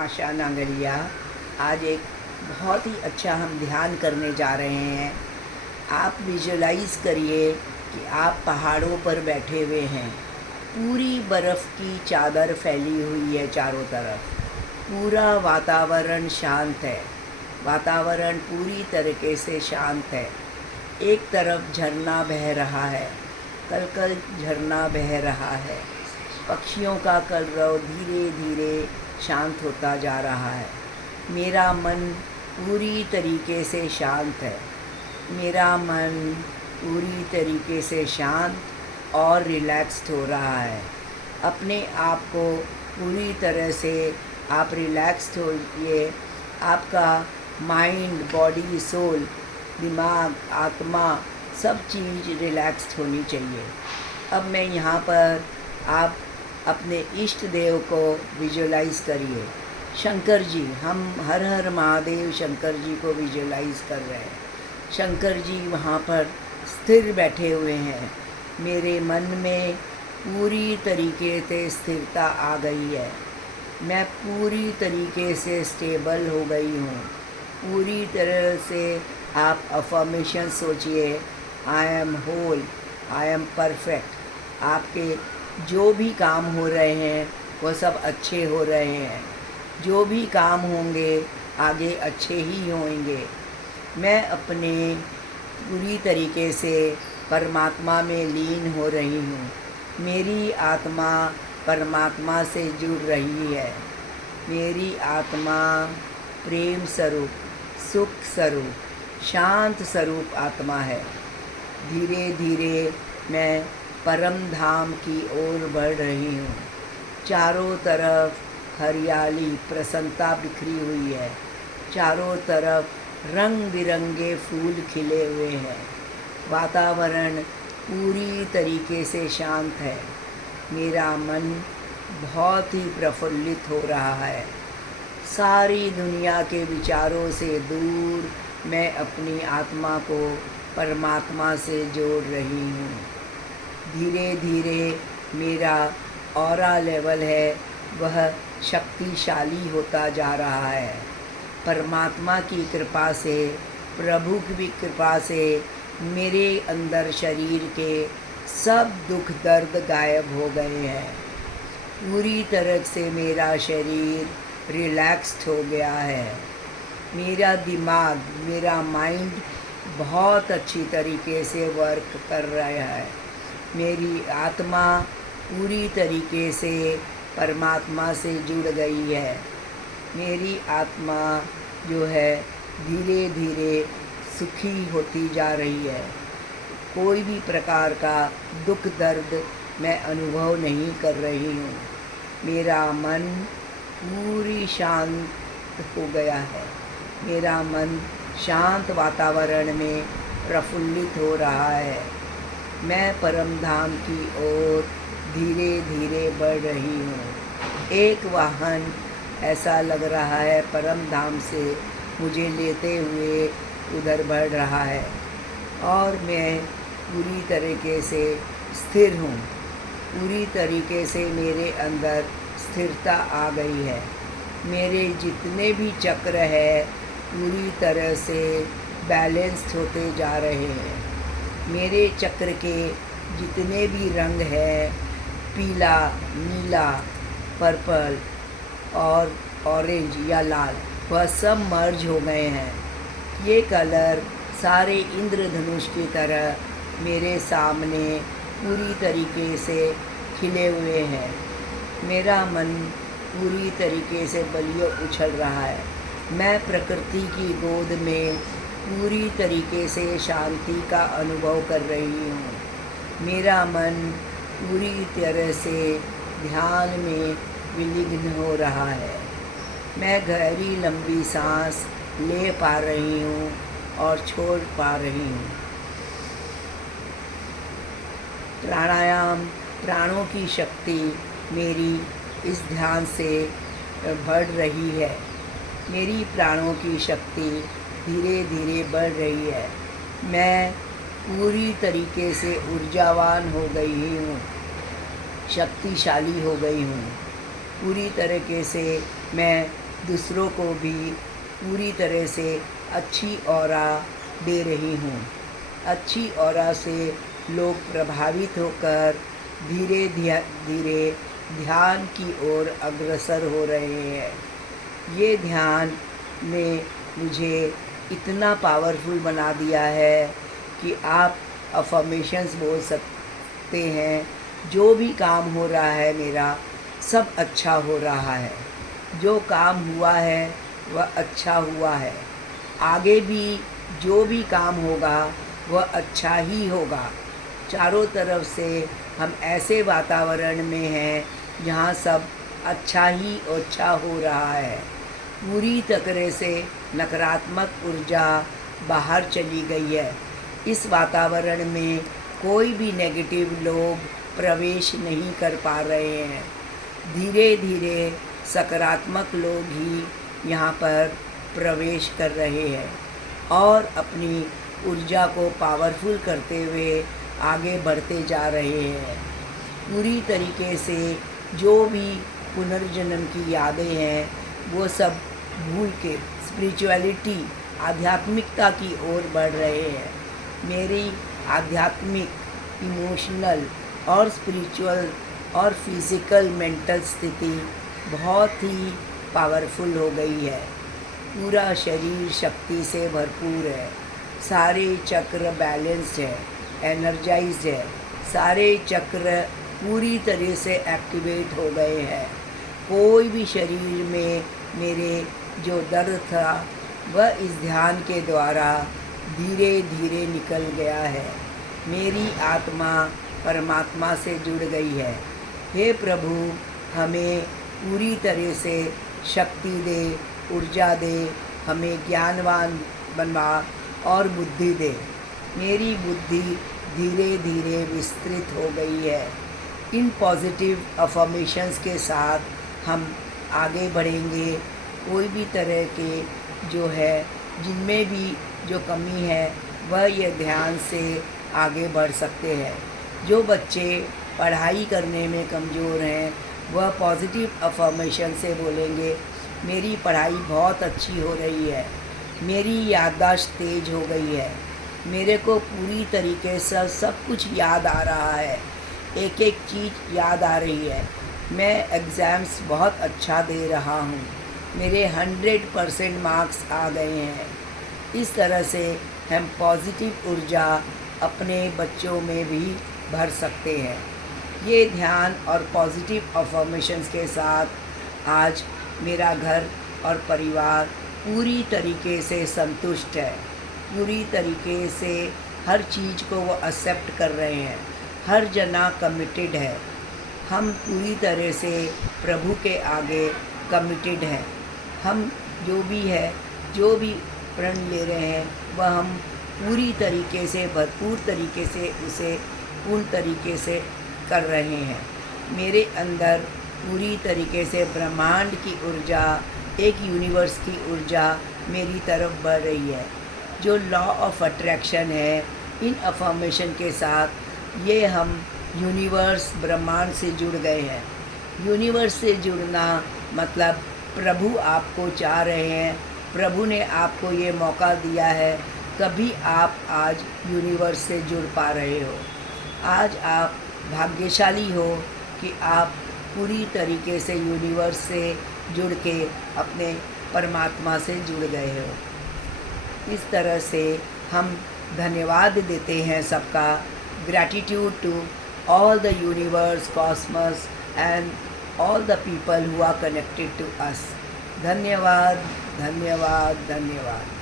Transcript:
आशा नांगलिया। आज एक बहुत ही अच्छा हम ध्यान करने जा रहे हैं। आप विजुलाइज करिए कि आप पहाड़ों पर बैठे हुए हैं। पूरी बर्फ़ की चादर फैली हुई है चारों तरफ। पूरा वातावरण शांत है। वातावरण पूरी तरीके से शांत है। एक तरफ झरना बह रहा है, कल झरना बह रहा है। पक्षियों का कलरव धीरे धीरे शांत होता जा रहा है। मेरा मन पूरी तरीके से शांत है। मेरा मन पूरी तरीके से शांत और रिलैक्स्ड हो रहा है। अपने आप को पूरी तरह से आप रिलैक्स्ड होइए। आपका माइंड, बॉडी, सोल, दिमाग, आत्मा सब चीज़ रिलैक्स्ड होनी चाहिए। अब मैं यहाँ पर आप अपने इष्ट देव को विजुलाइज़ करिए। शंकर जी, हम हर हर महादेव शंकर जी को विजुलाइज़ कर रहे हैं। शंकर जी वहाँ पर स्थिर बैठे हुए हैं। मेरे मन में पूरी तरीके से स्थिरता आ गई है। मैं पूरी तरीके से स्टेबल हो गई हूँ। पूरी तरह से आप अफर्मेशन सोचिए, I am whole, I am perfect. आपके जो भी काम हो रहे हैं वो सब अच्छे हो रहे हैं। जो भी काम होंगे आगे अच्छे ही होंगे। मैं अपने पूरी तरीके से परमात्मा में लीन हो रही हूँ। मेरी आत्मा परमात्मा से जुड़ रही है। मेरी आत्मा प्रेम स्वरूप, सुख स्वरूप, शांत स्वरूप आत्मा है। धीरे धीरे मैं परम धाम की ओर बढ़ रही हूँ। चारों तरफ हरियाली, प्रसन्नता बिखरी हुई है। चारों तरफ रंग बिरंगे फूल खिले हुए हैं। वातावरण पूरी तरीके से शांत है। मेरा मन बहुत ही प्रफुल्लित हो रहा है। सारी दुनिया के विचारों से दूर मैं अपनी आत्मा को परमात्मा से जोड़ रही हूँ। धीरे धीरे मेरा ऑरा लेवल है वह शक्तिशाली होता जा रहा है। परमात्मा की कृपा से, प्रभु की कृपा से मेरे अंदर शरीर के सब दुख दर्द गायब हो गए हैं। पूरी तरह से मेरा शरीर रिलैक्स्ड हो गया है। मेरा दिमाग, मेरा माइंड बहुत अच्छी तरीके से वर्क कर रहा है। मेरी आत्मा पूरी तरीके से परमात्मा से जुड़ गई है। मेरी आत्मा जो है धीरे धीरे सुखी होती जा रही है। कोई भी प्रकार का दुख दर्द मैं अनुभव नहीं कर रही हूँ। मेरा मन पूरी शांत हो गया है। मेरा मन शांत वातावरण में प्रफुल्लित हो रहा है। मैं परम धाम की ओर धीरे धीरे बढ़ रही हूँ। एक वाहन ऐसा लग रहा है परम धाम से मुझे लेते हुए उधर बढ़ रहा है और मैं पूरी तरीके से स्थिर हूँ। पूरी तरीके से मेरे अंदर स्थिरता आ गई है। मेरे जितने भी चक्र है पूरी तरह से बैलेंस्ड होते जा रहे हैं। मेरे चक्र के जितने भी रंग हैं, पीला, नीला, पर्पल और ऑरेंज या लाल, वह सब मर्ज हो गए हैं। ये कलर सारे इंद्रधनुष की तरह मेरे सामने पूरी तरीके से खिले हुए हैं। मेरा मन पूरी तरीके से बलियो उछल रहा है। मैं प्रकृति की गोद में पूरी तरीके से शांति का अनुभव कर रही हूँ। मेरा मन पूरी तरह से ध्यान में विलीन हो रहा है। मैं गहरी लंबी सांस ले पा रही हूँ और छोड़ पा रही हूँ। प्राणायाम, प्राणों की शक्ति मेरी इस ध्यान से बढ़ रही है। मेरी प्राणों की शक्ति धीरे धीरे बढ़ रही है। मैं पूरी तरीके से ऊर्जावान हो गई हूँ, शक्तिशाली हो गई हूँ। पूरी तरीके से मैं दूसरों को भी पूरी तरह से अच्छी ऑरा दे रही हूँ। अच्छी ऑरा से लोग प्रभावित होकर धीरे धीरे ध्यान की ओर अग्रसर हो रहे हैं। ये ध्यान ने मुझे इतना पावरफुल बना दिया है कि आप अफर्मेशंस बोल सकते हैं, जो भी काम हो रहा है मेरा सब अच्छा हो रहा है। जो काम हुआ है वह अच्छा हुआ है। आगे भी जो भी काम होगा वह अच्छा ही होगा। चारों तरफ से हम ऐसे वातावरण में हैं जहाँ सब अच्छा ही अच्छा हो रहा है। पूरी तरह से नकारात्मक ऊर्जा बाहर चली गई है। इस वातावरण में कोई भी नेगेटिव लोग प्रवेश नहीं कर पा रहे हैं। धीरे धीरे सकारात्मक लोग ही यहाँ पर प्रवेश कर रहे हैं और अपनी ऊर्जा को पावरफुल करते हुए आगे बढ़ते जा रहे हैं। पूरी तरीके से जो भी पुनर्जन्म की यादें हैं वो सब भूल के स्पिरिचुअलिटी आध्यात्मिकता की ओर बढ़ रहे हैं। मेरी आध्यात्मिक, इमोशनल और स्पिरिचुअल और फिज़िकल मेंटल स्थिति बहुत ही पावरफुल हो गई है। पूरा शरीर शक्ति से भरपूर है। सारे चक्र बैलेंस्ड है, एनर्जाइज्ड है। सारे चक्र पूरी तरह से एक्टिवेट हो गए हैं। कोई भी शरीर में मेरे जो दर्द था वह इस ध्यान के द्वारा धीरे धीरे निकल गया है। मेरी आत्मा परमात्मा से जुड़ गई है। हे प्रभु, हमें पूरी तरह से शक्ति दे, ऊर्जा दे, हमें ज्ञानवान बनवा और बुद्धि दे। मेरी बुद्धि धीरे धीरे विस्तृत हो गई है। इन पॉजिटिव अफर्मेशंस के साथ हम आगे बढ़ेंगे। कोई भी तरह के जो है जिनमें भी जो कमी है वह ये ध्यान से आगे बढ़ सकते हैं। जो बच्चे पढ़ाई करने में कमज़ोर हैं वह पॉजिटिव अफर्मेशन से बोलेंगे, मेरी पढ़ाई बहुत अच्छी हो रही है, मेरी याददाश्त तेज़ हो गई है, मेरे को पूरी तरीके से सब कुछ याद आ रहा है, एक एक चीज़ याद आ रही है, मैं एग्ज़ाम्स बहुत अच्छा दे रहा हूँ, मेरे 100% मार्क्स आ गए हैं। इस तरह से हम पॉजिटिव ऊर्जा अपने बच्चों में भी भर सकते हैं। ये ध्यान और पॉजिटिव अफर्मेशंस के साथ आज मेरा घर और परिवार पूरी तरीके से संतुष्ट है। पूरी तरीके से हर चीज़ को वो एक्सेप्ट कर रहे हैं। हर जना कमिटेड है। हम पूरी तरह से प्रभु के आगे कमिटेड हैं। हम जो भी है, जो भी प्रण ले रहे हैं वह हम पूरी तरीके से, भरपूर तरीके से उसे पूर्ण तरीके से कर रहे हैं। मेरे अंदर पूरी तरीके से ब्रह्मांड की ऊर्जा, एक यूनिवर्स की ऊर्जा मेरी तरफ बढ़ रही है। जो लॉ ऑफ अट्रैक्शन है, इन अफर्मेशन के साथ ये हम यूनिवर्स ब्रह्मांड से जुड़ गए हैं। यूनिवर्स से जुड़ना मतलब प्रभु आपको चाह रहे हैं, प्रभु ने आपको ये मौका दिया है, तभी आप आज यूनिवर्स से जुड़ पा रहे हो। आज आप भाग्यशाली हो कि आप पूरी तरीके से यूनिवर्स से जुड़ के अपने परमात्मा से जुड़ गए हो। इस तरह से हम धन्यवाद देते हैं सबका। Gratitude to all the universe, cosmos and all the people who are connected to us. धन्यवाद, धन्यवाद, धन्यवाद।